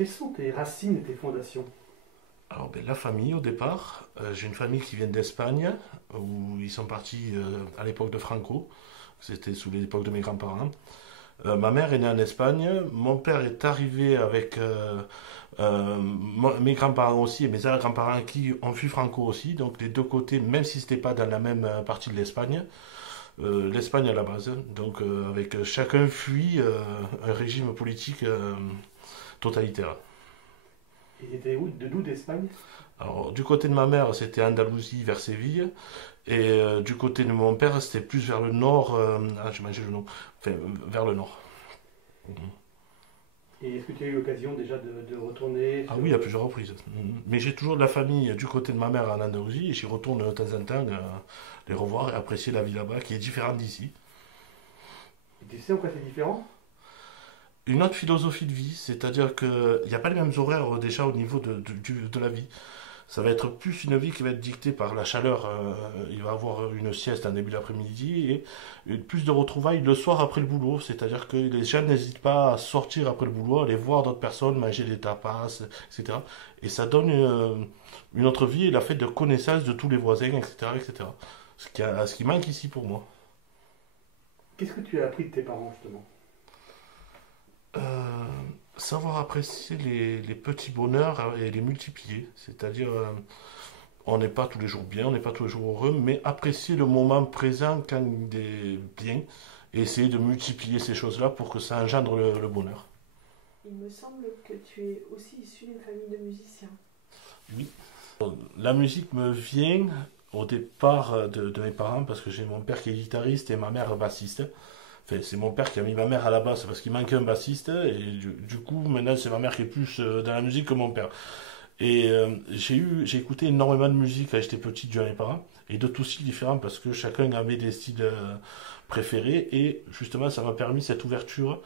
Quelles sont tes racines et tes fondations? Alors, ben, la famille au départ, j'ai une famille qui vient d'Espagne, où ils sont partis à l'époque de Franco, c'était sous l'époque de mes grands-parents. Ma mère est née en Espagne, mon père est arrivé avec mes grands-parents aussi et mes arrière-grands-parents qui ont fui Franco aussi, donc des deux côtés, même si c'était pas dans la même partie de l'Espagne, l'Espagne à la base, donc avec chacun fuit un régime politique totalitaire. Ils étaient où? De d'où d'Espagne? Alors, du côté de ma mère, c'était Andalousie vers Séville. Et du côté de mon père, c'était plus vers le nord. J'ai mangé le nom. Enfin, vers le nord. Mhm. Et est-ce que tu as eu l'occasion déjà de retourner Ah sur... oui, à plusieurs reprises. Mais j'ai toujours de la famille du côté de ma mère en Andalousie et j'y retourne de temps en temps les revoir et apprécier la vie là-bas qui est différente d'ici. Et tu sais en quoi c'est différent? Une autre philosophie de vie, c'est-à-dire qu'il n'y a pas les mêmes horaires déjà au niveau de la vie. Ça va être plus une vie qui va être dictée par la chaleur. Il va avoir une sieste en début d'après-midi et plus de retrouvailles le soir après le boulot. C'est-à-dire que les gens n'hésitent pas à sortir après le boulot, aller voir d'autres personnes, manger des tapas, etc. Et ça donne une autre vie et la fait de connaissance de tous les voisins, etc., etc. Ce qui manque ici pour moi. Qu'est-ce que tu as appris de tes parents justement? Euh, Savoir apprécier les petits bonheurs et les multiplier. C'est-à-dire, on n'est pas tous les jours bien, on n'est pas tous les jours heureux, mais apprécier le moment présent quand il est bien et essayer de multiplier ces choses-là pour que ça engendre le bonheur. Il me semble que tu es aussi issu d'une famille de musiciens. Oui. La musique me vient au départ de mes parents parce que j'ai mon père qui est guitariste et ma mère bassiste. Enfin, c'est mon père qui a mis ma mère à la basse parce qu'il manquait un bassiste et du coup maintenant c'est ma mère qui est plus dans la musique que mon père. Et j'ai écouté énormément de musique quand j'étais petit de mes parents et de tous styles différents parce que chacun avait des styles préférés et justement ça m'a permis cette ouverture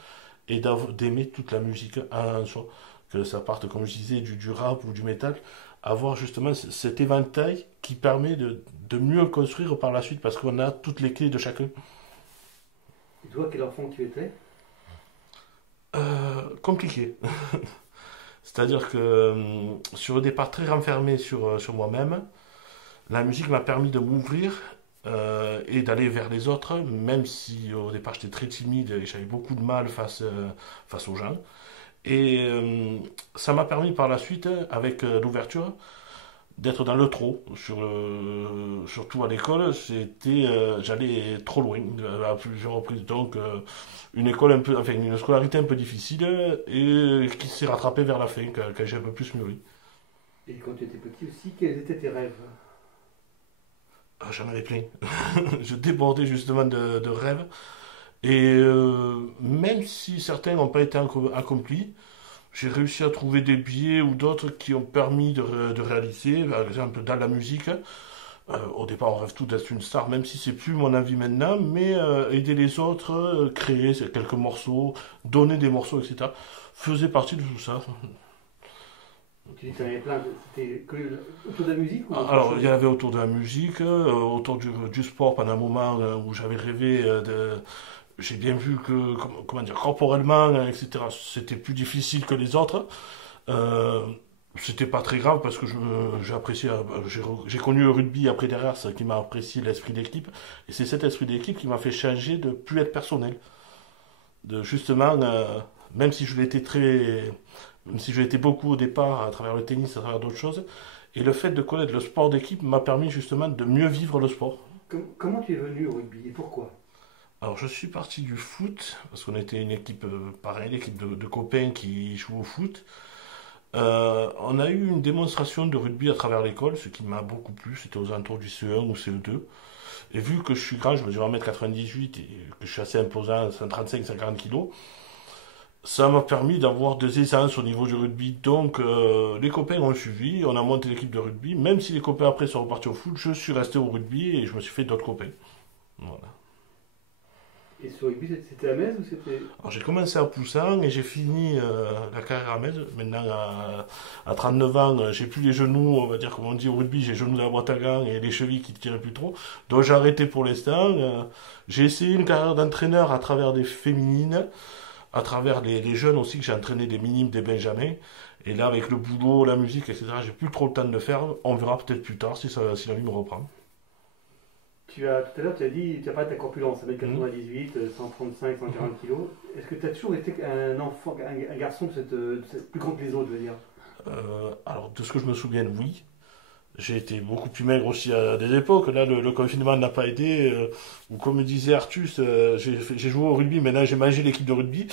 et d'aimer toute la musique en soi. Que ça parte, comme je disais, du rap ou du métal, avoir justement cet éventail qui permet de mieux construire par la suite parce qu'on a toutes les clés de chacun. Et toi, quel enfant tu étais? Compliqué. C'est-à-dire que sur le départ très renfermé sur moi-même, la musique m'a permis de m'ouvrir et d'aller vers les autres, même si au départ j'étais très timide et j'avais beaucoup de mal face aux gens. Et ça m'a permis par la suite, avec l'ouverture, d'être dans le trop. Surtout à l'école, j'allais trop loin à plusieurs reprises. Donc, une école un peu, enfin, une scolarité un peu difficile et qui s'est rattrapée vers la fin, quand j'ai un peu plus mûri. Et quand tu étais petit aussi, quels étaient tes rêves? Ah, j'en avais plein. Je débordais justement de rêves. Et même si certains n'ont pas été accomplis, j'ai réussi à trouver des biais ou d'autres qui ont permis de réaliser. Par exemple, dans la musique, au départ, on rêve tout d'être une star, même si c'est plus mon avis maintenant, mais aider les autres, créer quelques morceaux, donner des morceaux, etc., faisait partie de tout ça. Tu dis que tu en avais plein, c'était que autour de la musique ou autre Alors, il chose? y avait autour de la musique, autour du sport pendant un moment où j'avais rêvé de. J'ai bien vu que, comment dire, corporellement, etc., c'était plus difficile que les autres. Euh, C'était pas très grave parce que j'ai apprécié, j'ai connu le rugby après derrière, ça qui m'a apprécié l'esprit d'équipe. Et c'est cet esprit d'équipe qui m'a fait changer de plus être personnel. De justement, même si je l'étais même si je l'étais beaucoup au départ à travers le tennis, à travers d'autres choses, et le fait de connaître le sport d'équipe m'a permis justement de mieux vivre le sport. Comment tu es venu au rugby et pourquoi? Alors je suis parti du foot, parce qu'on était une équipe, pareil, une équipe de copains qui jouent au foot. On a eu une démonstration de rugby à travers l'école, ce qui m'a beaucoup plu, c'était aux alentours du CE1 ou CE2. Et vu que je suis grand, je mesure 1m98 et que je suis assez imposant, 135-140 kg, ça m'a permis d'avoir des aisances au niveau du rugby. Donc les copains ont suivi, on a monté l'équipe de rugby. Même si les copains après sont repartis au foot, je suis resté au rugby et je me suis fait d'autres copains. Voilà. Et ce rugby, c'était à Metz ou c'était... Alors j'ai commencé à Poussin et j'ai fini la carrière à Metz. Maintenant à 39 ans, j'ai plus les genoux, on va dire comme on dit au rugby, j'ai les genoux de la boîte à gants et les chevilles qui ne tiraient plus trop. Donc j'ai arrêté pour l'instant. J'ai essayé une carrière d'entraîneur à travers des féminines. à travers les jeunes aussi que j'ai entraîné des minimes, des benjamins. Et là, avec le boulot, la musique, etc., j'ai plus trop le temps de le faire. On verra peut-être plus tard si la vie me reprend. Tout à l'heure, tu as dit, tu as parlé de ta corpulence, 1m98, 135, 140 Mhm. kg. Est-ce que tu as toujours été un enfant, un garçon plus grand que les autres, je veux dire? Alors, de ce que je me souviens, oui. J'ai été beaucoup plus maigre aussi à des époques. Là, le confinement n'a pas aidé. Ou comme disait Artus, j'ai joué au rugby, maintenant j'ai mangé l'équipe de rugby.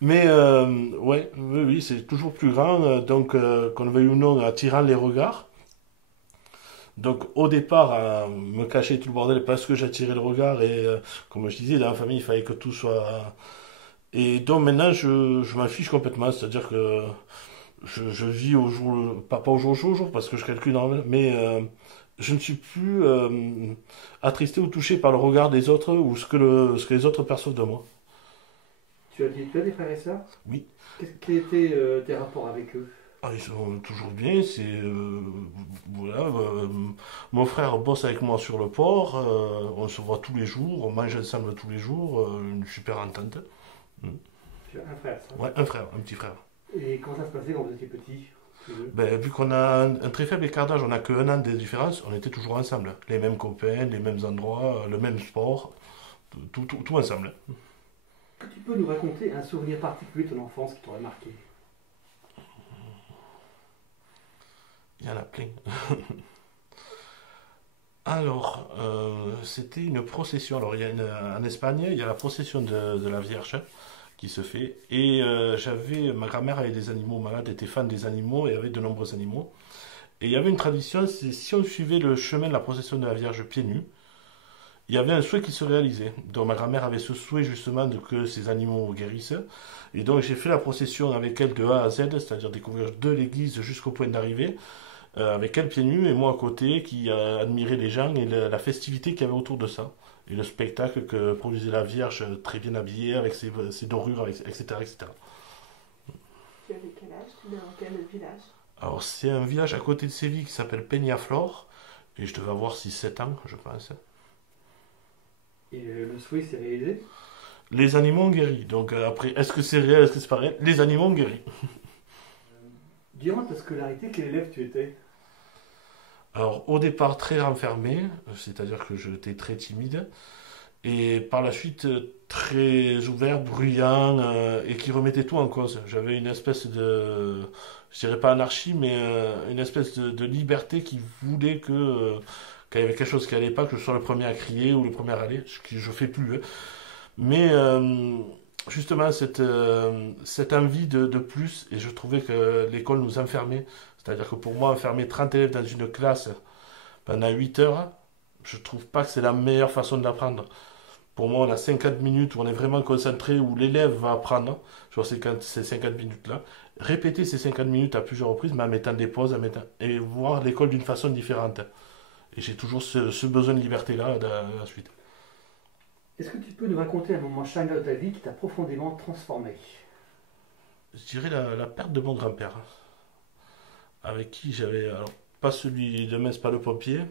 Mais ouais, oui, oui, c'est toujours plus grand. Donc, qu'on le veuille ou non, attirant les regards. Donc, au départ, me cacher tout le bordel parce que j'attirais le regard. Et comme je disais, dans la famille, il fallait que tout soit. Et donc maintenant, je m'en fiche complètement. C'est-à-dire que je vis au jour, pas au jour, parce que je calcule normal, mais je ne suis plus attristé ou touché par le regard des autres ou ce que les autres perçoivent de moi. Tu as des frères et sœurs? Oui. Quels étaient tes rapports avec eux? Ah, ils sont toujours bien, c'est voilà, mon frère bosse avec moi sur le port, on se voit tous les jours, on mange ensemble tous les jours, une super entente. Mm. Tu as un frère, ça. Ouais, un frère, un petit frère. Et comment ça se passait quand vous étiez petits, tous les deux? Ben, vu qu'on a un très faible écart d'âge, on n'a que 1 an de différence, on était toujours ensemble. Les mêmes copains, les mêmes endroits, le même sport, tout ensemble. Est-ce que tu peux nous raconter un souvenir particulier de ton enfance qui t'aurait marqué? Il y en a plein. Alors, c'était une procession. Alors, en Espagne, il y a la procession de la Vierge qui se fait. Et ma grand-mère avait des animaux malades, était fan des animaux et avait de nombreux animaux. Et il y avait une tradition, c'est si on suivait le chemin de la procession de la Vierge pieds nus, il y avait un souhait qui se réalisait. Donc ma grand-mère avait ce souhait justement de que ces animaux guérissent. Et donc j'ai fait la procession avec elle de A à Z, c'est-à-dire découvrir de l'église jusqu'au point d'arrivée, avec elle pieds nus et moi à côté qui admirait les gens et la festivité qu'il y avait autour de ça. Et le spectacle que produisait la Vierge très bien habillée avec ses dorures, etc., etc. Tu avais quel âge? Tu es dans quel village? Alors c'est un village à côté de Séville qui s'appelle Peñaflor. Et je devais avoir 6 7 ans, je pense. Et le souhait s'est réalisé? Les animaux ont guéri. Donc après, est-ce que c'est réel, est-ce que c'est pas réel? Les animaux ont guéri. Durant ta scolarité, quel élève tu étais? Alors au départ très renfermé, c'est-à-dire que j'étais très timide. Et par la suite très ouvert, bruyant, et qui remettait tout en cause. J'avais une espèce de, je dirais pas anarchie, mais une espèce de liberté qui voulait qu'il y avait quelque chose qui allait pas, que je sois le premier à crier ou le premier à aller, ce que je fais plus. Hein. Mais justement, cette envie de plus, et je trouvais que l'école nous enfermait. C'est-à-dire que pour moi, enfermer 30 élèves dans une classe pendant 8 heures, je trouve pas que c'est la meilleure façon d'apprendre. Pour moi, on a 50 minutes où on est vraiment concentré, où l'élève va apprendre sur ces 50 minutes-là. Répéter ces 50 minutes à plusieurs reprises, mais en mettant des pauses, et voir l'école d'une façon différente. Et j'ai toujours ce besoin de liberté-là dans la suite. Est-ce que tu peux nous raconter un moment charnière de ta vie qui t'a profondément transformé? Je dirais la perte de mon grand-père, avec qui j'avais, alors, pas celui de Metz, pas le pompier,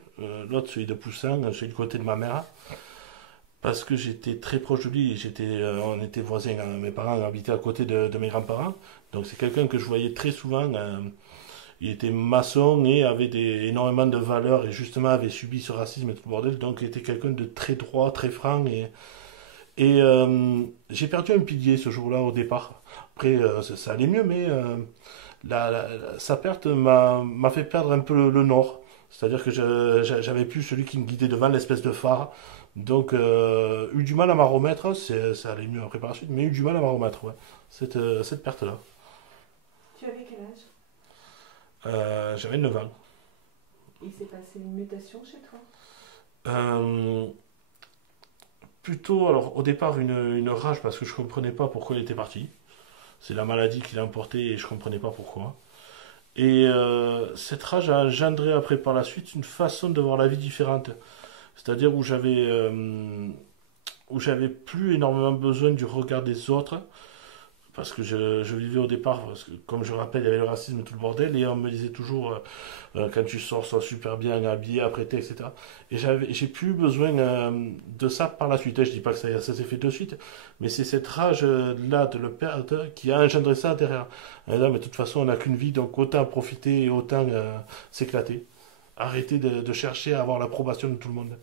l'autre celui de Poussin, celui du côté de ma mère, parce que j'étais très proche de lui, on était voisins, mes parents habitaient à côté de mes grands-parents, donc c'est quelqu'un que je voyais très souvent, il était maçon et avait énormément de valeurs et justement avait subi ce racisme et tout le bordel, donc il était quelqu'un de très droit, très franc et j'ai perdu un pilier ce jour-là au départ. Après, ça allait mieux, mais sa perte m'a fait perdre un peu le nord. C'est-à-dire que j'avais plus celui qui me guidait devant, l'espèce de phare. Donc, eu du mal à m'en remettre, ça allait mieux après par la suite, mais eu du mal à m'en remettre, ouais, cette perte-là. Tu avais quel âge? J'avais 9 ans. Il s'est passé une mutation chez toi? Euh, Plutôt, alors au départ, une rage parce que je comprenais pas pourquoi il était parti. C'est la maladie qui l'a emporté et je comprenais pas pourquoi. Et cette rage a engendré après par la suite une façon de voir la vie différente. C'est-à-dire où j'avais plus énormément besoin du regard des autres Parce que je vivais au départ, parce que, comme je rappelle, il y avait le racisme et tout le bordel, et on me disait toujours, quand tu sors, sois super bien habillé, apprêté, etc. Et j'ai plus besoin de ça par la suite. Je dis pas que ça s'est fait de suite, mais c'est cette rage-là de le perdre qui a engendré ça derrière. Et là, mais de toute façon, on n'a qu'une vie, donc autant profiter et autant s'éclater. Arrêter de chercher à avoir l'approbation de tout le monde.